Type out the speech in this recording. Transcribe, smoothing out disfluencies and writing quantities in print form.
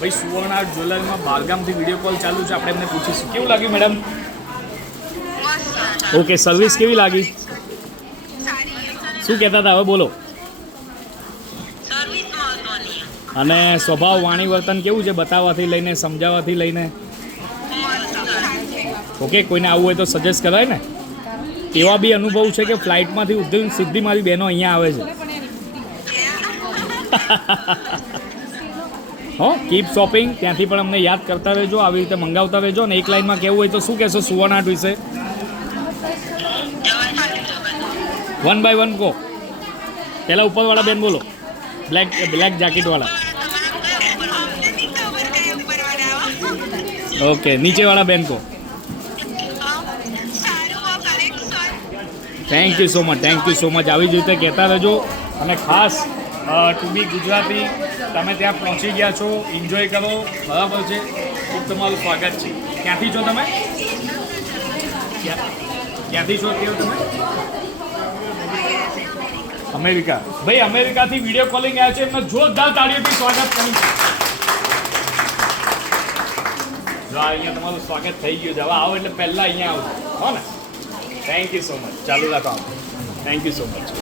ભાઈ સુવર્ણ art જ્વેલરમાં બારગામથી video call ચાલુ છે. આપણે એમને પૂછીશું કેવું લાગ્યું મેડમ. ઓકે, સર્વિસ કેવી લાગી, શું કહેતા હતા હવે બોલો. અને સ્વભાવ વાણી વર્તન કેવું છે, બતાવવાથી લઈને સમજાવવાથી લઈને. ઓકે, કોઈને આવવું હોય તો સજેસ્ટ કરાય ને. એવા બી અનુભવ છે કે ફ્લાઇટમાંથી ઉદ્યોગ સિદ્ધિ મારી બહેનો અહીંયા આવે છે. હો, કીપ શોપિંગ. ત્યાંથી પણ અમને યાદ કરતા રહેજો, આવી રીતે મંગાવતા રહેજો. અને એક લાઇનમાં કહેવું હોય તો શું કહેશો સુવર્ણ આર્ટ વિશે? વન બાય વન કહો. પહેલાં ઉપરવાળા બેન બોલો, બ્લેક જાકેટવાળા. ઓકે, નીચેવાળા બેન કહો. Thank you so much, thank you so much. આવી જ રીતે કહેતા રહેજો. અને ખાસ ટુ બી ગુજરાતી, તમે ત્યાં પહોંચી ગયા છો, એન્જોય કરો, બરાબર છે. ખૂબ તમારું સ્વાગત છે. ક્યાંથી છો તમે? ક્યાંથી છો કેવું તમે? અમેરિકા. ભાઈ અમેરિકાથી વિડીયો કોલિંગ આવ્યા છે, એમને જોરદાર તાળીઓથી સ્વાગત કર્યું છે. જો અહીંયા તમારું સ્વાગત થઈ ગયું છે. હવે આવો એટલે પહેલાં અહીંયા આવજો, હો ને. Thank you so much. ચાલુ રાખો. Thank you so much.